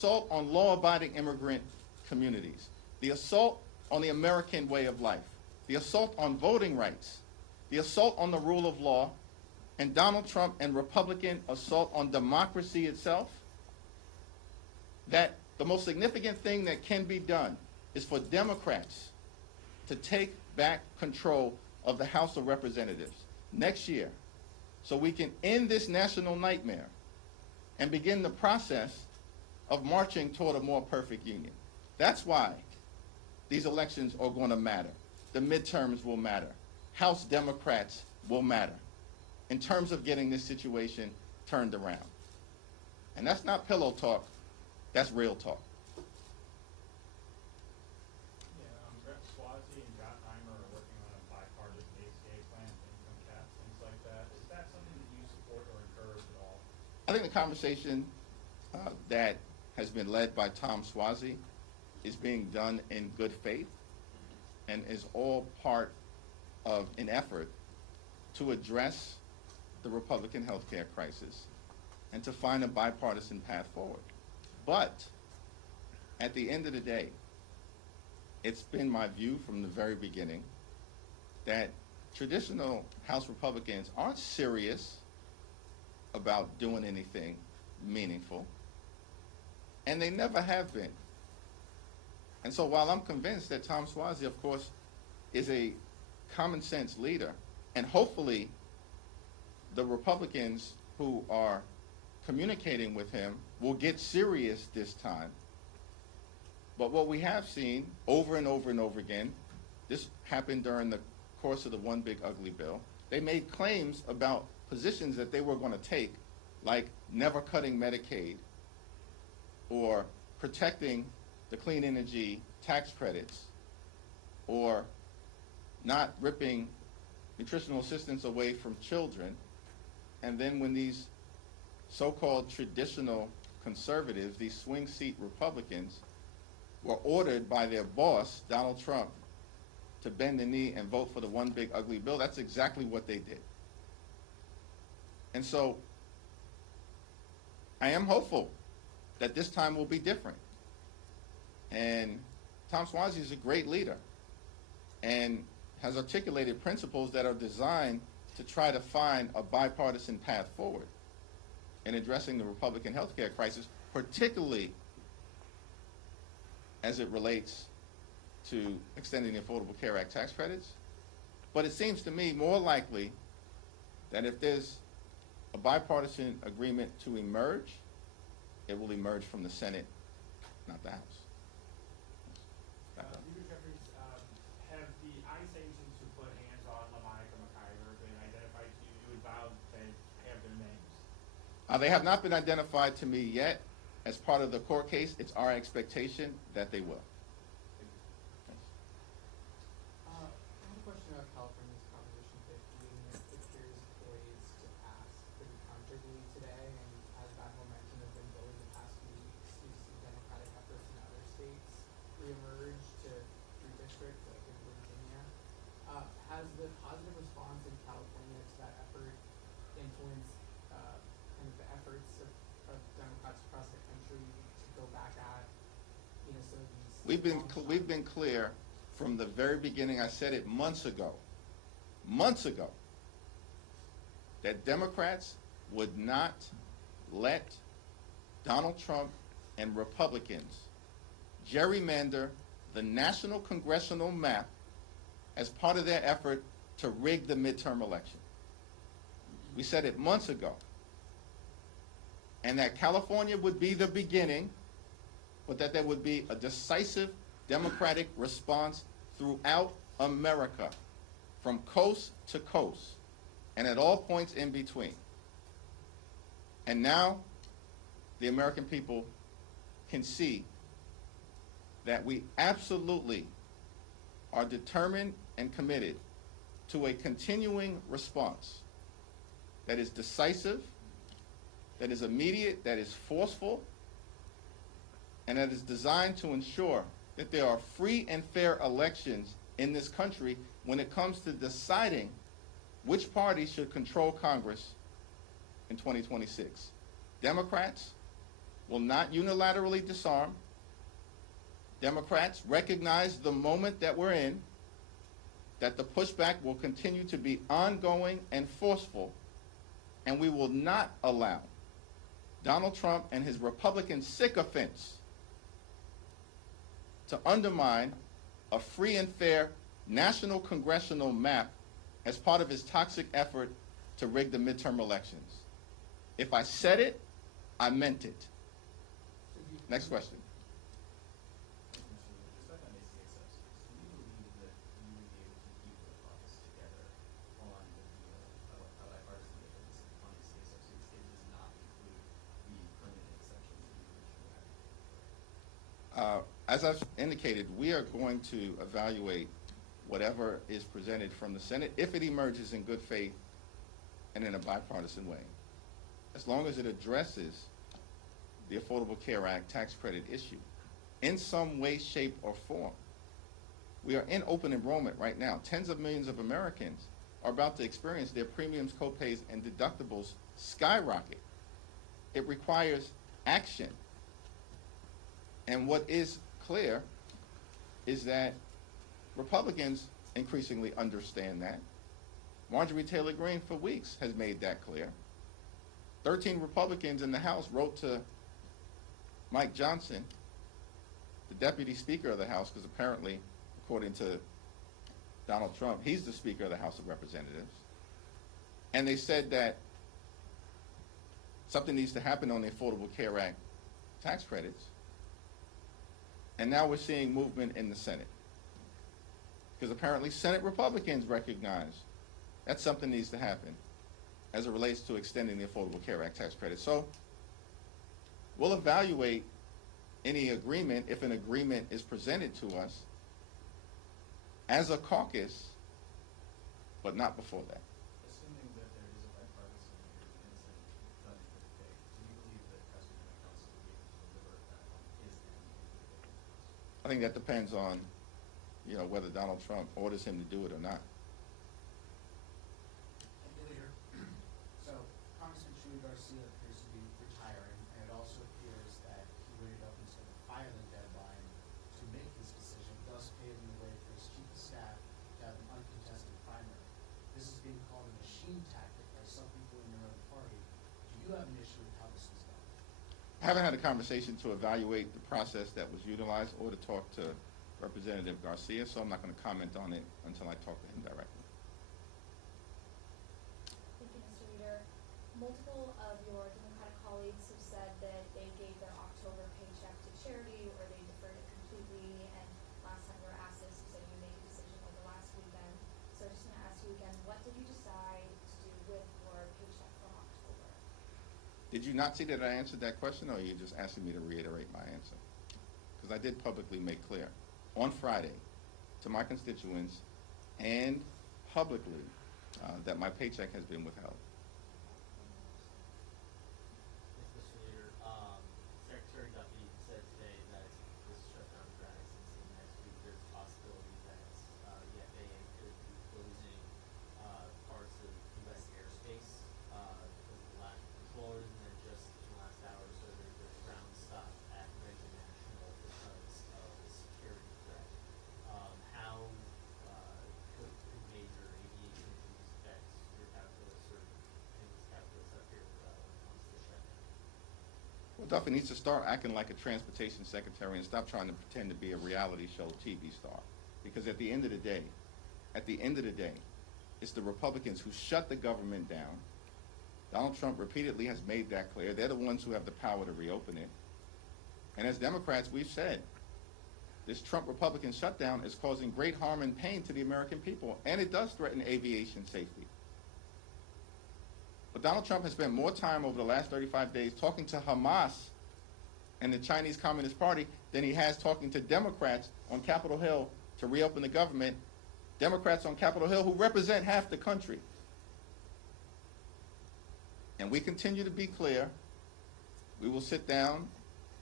assault on law-abiding immigrant communities, the assault on the American way of life, the assault on voting rights, the assault on the rule of law, and Donald Trump and Republican assault on democracy itself, that the most significant thing that can be done is for Democrats to take back control of the House of Representatives next year so we can end this national nightmare and begin the process of marching toward a more perfect union. That's why these elections are going to matter. The midterms will matter. House Democrats will matter in terms of getting this situation turned around. And that's not pillow talk, that's real talk. Swazi and Gottheimer are working on a bipartisan ACA plan, income caps, things like that. Is that something that you support or encourage at all? I think the conversation that has been led by Tom Swazi is being done in good faith and is all part of an effort to address the Republican healthcare crisis and to find a bipartisan path forward. But at the end of the day, it's been my view from the very beginning that traditional House Republicans aren't serious about doing anything meaningful, and they never have been. And so while I'm convinced that Tom Swazi, of course, is a common sense leader, and hopefully the Republicans who are communicating with him will get serious this time. But what we have seen over and over and over again, this happened during the course of the One Big Ugly Bill, they made claims about positions that they were going to take, like never cutting Medicaid or protecting the clean energy tax credits or not ripping nutritional assistance away from children. And then when these so-called traditional conservatives, these swing seat Republicans, were ordered by their boss, Donald Trump, to bend the knee and vote for the One Big Ugly Bill, that's exactly what they did. And so I am hopeful that this time will be different. And Tom Swazi is a great leader and has articulated principles that are designed to try to find a bipartisan path forward in addressing the Republican healthcare crisis, particularly as it relates to extending the Affordable Care Act tax credits. But it seems to me more likely that if there's a bipartisan agreement to emerge, it will emerge from the Senate, not the House. Leader Jeffries, have the ICE agents who put hands on Lamaika McIver been identified to you? You vowed they have their names. They have not been identified to me yet. As part of the court case, it's our expectation that they will. I have a question about California's Proposition 50, and it appears poised to pass pretty comfortably today. And as that momentum has been building the past few weeks, we've seen Democratic efforts in other states reemerge to redistrict, like in Virginia. Has the positive response in California to that effort influenced kind of the efforts of Democrats across the country to go back at, some of these? We've been clear from the very beginning. I said it months ago, that Democrats would not let Donald Trump and Republicans gerrymander the national congressional map as part of their effort to rig the midterm election. We said it months ago. And that California would be the beginning, but that there would be a decisive Democratic response throughout America, from coast to coast, and at all points in between. And now, the American people can see that we absolutely are determined and committed to a continuing response that is decisive, that is immediate, that is forceful, and that is designed to ensure that there are free and fair elections in this country when it comes to deciding which party should control Congress in 2026, Democrats, will not unilaterally disarm. Democrats recognize the moment that we're in, that the pushback will continue to be ongoing and forceful, and we will not allow Donald Trump and his Republican sycophants to undermine a free and fair national congressional map as part of his toxic effort to rig the midterm elections. If I said it, I meant it. Next question. Just back on ACA subsidies, do you believe that you would be able to keep the caucus together on the bipartisan basis on ACA subsidies? It does not include the permanent exceptions that you originally had. As I've indicated, we are going to evaluate whatever is presented from the Senate if it emerges in good faith and in a bipartisan way, as long as it addresses the Affordable Care Act tax credit issue in some way, shape, or form. We are in open enrollment right now. Tens of millions of Americans are about to experience their premiums, copays, and deductibles skyrocket. It requires action. And what is clear is that Republicans increasingly understand that. Marjorie Taylor Greene for weeks has made that clear. 13 Republicans in the House wrote to Mike Johnson, the Deputy Speaker of the House, because apparently, according to Donald Trump, he's the Speaker of the House of Representatives. And they said that something needs to happen on the Affordable Care Act tax credits. And now we're seeing movement in the Senate, because apparently Senate Republicans recognize that something needs to happen as it relates to extending the Affordable Care Act tax credit. So we'll evaluate any agreement, if an agreement is presented to us, as a caucus, but not before that. Assuming that there is a bipartisan agreement in the Senate done in good faith, do you believe that President Trump will be able to deliver that on his end in good faith? I think that depends on, whether Donald Trump orders him to do it or not. Thank you, Leader. So, Congressman Chuy Garcia appears to be retiring, and it also appears that he waited up until the filing deadline to make this decision, thus paving the way for his chief of staff to have an uncontested primary. This is being called a machine tactic by some people in your own party. Do you have an issue with how this was done? I haven't had a conversation to evaluate the process that was utilized or to talk to Representative Garcia, so I'm not going to comment on it until I talk to him directly. Thank you, Mr. Leader. Multiple of your Democratic colleagues have said that they gave their October paycheck to charity or they deferred it completely, and last time you were asked this, you said you made a decision over last weekend. So I just want to ask you again, what did you decide to do with your paycheck from October? Did you not see that I answered that question, or are you just asking me to reiterate my answer? Because I did publicly make clear on Friday to my constituents and publicly that my paycheck has been withheld. Mr. Leader, Secretary Duffy said today that this shutdown drags into next week. There's a possibility that the FAA could be closing parts of U.S. airspace because of the lack of controllers, and then just in the last hour or so there's a ground stop at Reagan National because of the security threat. How could major aviation issues affect your calculus or anyone's calculus up here when it comes to the shutdown? Well, Duffy needs to start acting like a transportation secretary and stop trying to pretend to be a reality show TV star. Because at the end of the day, it's the Republicans who shut the government down. Donald Trump repeatedly has made that clear. They're the ones who have the power to reopen it. And as Democrats, we've said, this Trump Republican shutdown is causing great harm and pain to the American people, and it does threaten aviation safety. But Donald Trump has spent more time over the last 35 days talking to Hamas and the Chinese Communist Party than he has talking to Democrats on Capitol Hill to reopen the government. Democrats on Capitol Hill who represent half the country. And we continue to be clear. We will sit down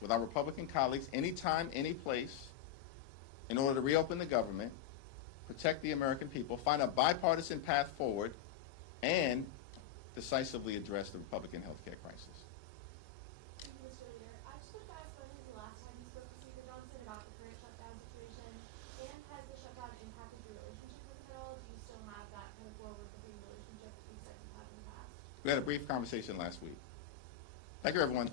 with our Republican colleagues anytime, any place, in order to reopen the government, protect the American people, find a bipartisan path forward, and decisively address the Republican health care crisis. Thank you, Mr. Leader. I just We had a brief conversation last week. Thank you, everyone.